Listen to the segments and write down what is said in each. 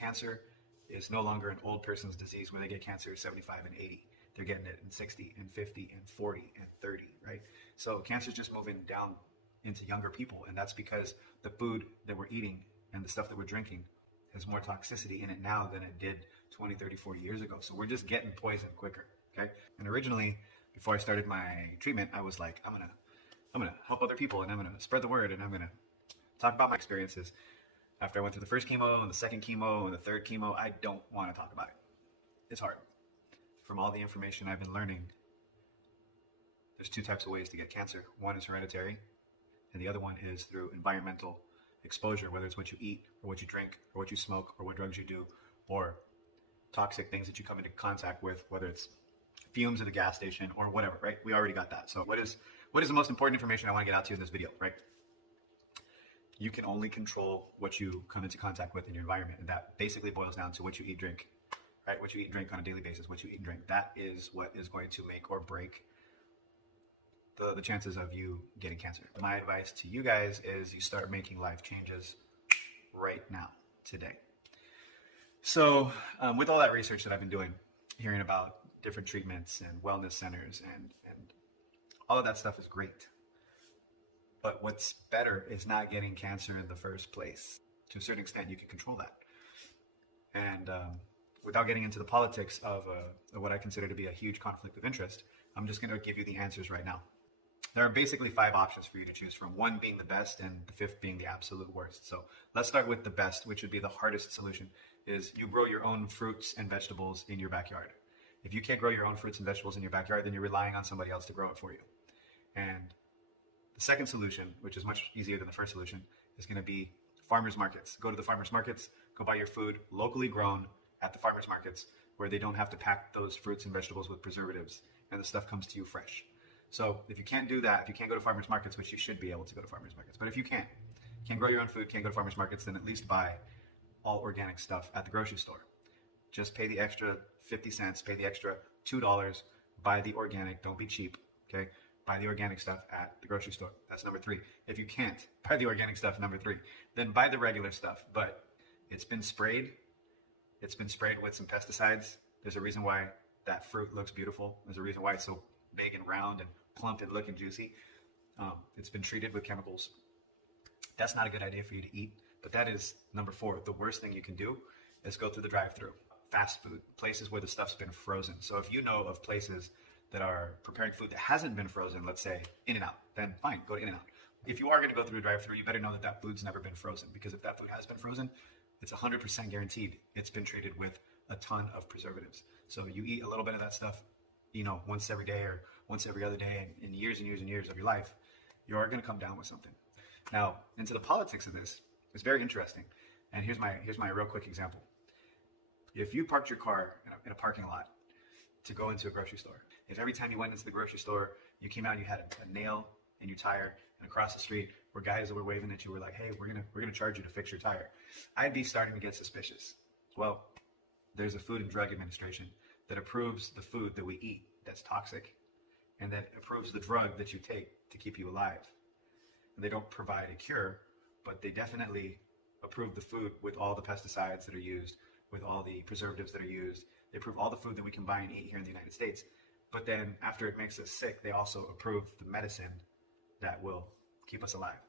cancer is no longer an old person's disease where they get cancer at 75 and 80. They're getting it in 60 and 50 and 40 and 30, right? So cancer is just moving down into younger people. And that's because the food that we're eating and the stuff that we're drinking has more toxicity in it now than it did 20, 30, 40 years ago. So we're just getting poisoned quicker, okay? And originally, before I started my treatment, I was like, I'm gonna help other people and I'm gonna spread the word and I'm gonna talk about my experiences. After I went through the first chemo and the second chemo and the third chemo, I don't want to talk about it. It's hard. From all the information I've been learning, there's two types of ways to get cancer. One is hereditary, and the other one is through environmental exposure, whether it's what you eat or what you drink or what you smoke or what drugs you do or toxic things that you come into contact with, whether it's fumes at the gas station or whatever, right? We already got that. So what is the most important information I want to get out to you in this video, right? You can only control what you come into contact with in your environment. And that basically boils down to what you eat, drink, right? What you eat and drink on a daily basis, what you eat and drink. That is what is going to make or break the chances of you getting cancer. My advice to you guys is you start making life changes right now, today. So with all that research that I've been doing, hearing about different treatments and wellness centers and all of that stuff is great. But what's better is not getting cancer in the first place. To a certain extent, you can control that. And without getting into the politics of what I consider to be a huge conflict of interest, I'm just going to give you the answers right now. There are basically 5 options for you to choose from, 1 being the best and the 5th being the absolute worst. So let's start with the best, which would be the hardest solution, is you grow your own fruits and vegetables in your backyard. If you can't grow your own fruits and vegetables in your backyard, then you're relying on somebody else to grow it for you. And the second solution, which is much easier than the first solution, is going to be farmers markets. Go to the farmers markets, go buy your food locally grown at the farmers markets where they don't have to pack those fruits and vegetables with preservatives and the stuff comes to you fresh. So if you can't do that, if you can't go to farmers markets, which you should be able to go to farmers markets, but if you can't grow your own food, can't go to farmers markets, then at least buy all organic stuff at the grocery store. Just pay the extra 50 cents, pay the extra $2, buy the organic, don't be cheap, okay? Buy the organic stuff at the grocery store. That's number 3. If you can't buy the organic stuff, number 3, then buy the regular stuff, but it's been sprayed. It's been sprayed with some pesticides. There's a reason why that fruit looks beautiful. There's a reason why it's so big and round and plump and looking juicy. It's been treated with chemicals. That's not a good idea for you to eat, but that is number 4. The worst thing you can do is go through the drive-thru. Fast food, places where the stuff's been frozen. So if you know of places that are preparing food that hasn't been frozen, let's say In-N-Out, then fine, go to In-N-Out. If you are going to go through a drive-thru, you better know that that food's never been frozen, because if that food has been frozen, it's 100% guaranteed it's been treated with a ton of preservatives. So you eat a little bit of that stuff, once every day or once every other day, in years and years and years of your life, you are going to come down with something. Now, into the politics of this, it's very interesting. And here's my real quick example. If you parked your car in a parking lot to go into a grocery store, if every time you went into the grocery store, you came out and you had a nail in your tire, and across the street were guys that were waving at you, were like, hey, we're gonna charge you to fix your tire, I'd be starting to get suspicious. Well, there's a Food and Drug Administration that approves the food that we eat that's toxic, and that approves the drug that you take to keep you alive. And they don't provide a cure, but they definitely approve the food with all the pesticides that are used, with all the preservatives that are used. They approve all the food that we can buy and eat here in the United States. But then after it makes us sick, they also approve the medicine that will keep us alive.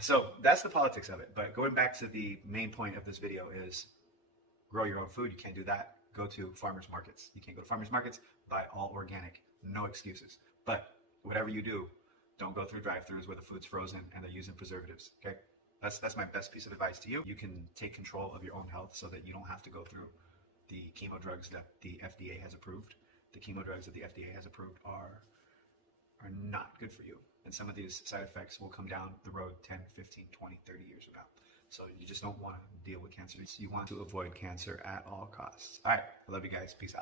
So that's the politics of it. But going back to the main point of this video is grow your own food. You can't do that. Go to farmers markets. You can't go to farmers markets, buy all organic, no excuses. But whatever you do, don't go through drive-thrus where the food's frozen and they're using preservatives, okay? That's my best piece of advice to you. You can take control of your own health so that you don't have to go through the chemo drugs that the FDA has approved. The chemo drugs that the FDA has approved are not good for you. And some of these side effects will come down the road 10, 15, 20, 30 years from now. So you just don't want to deal with cancer. You want to avoid cancer at all costs. All right. I love you guys. Peace out.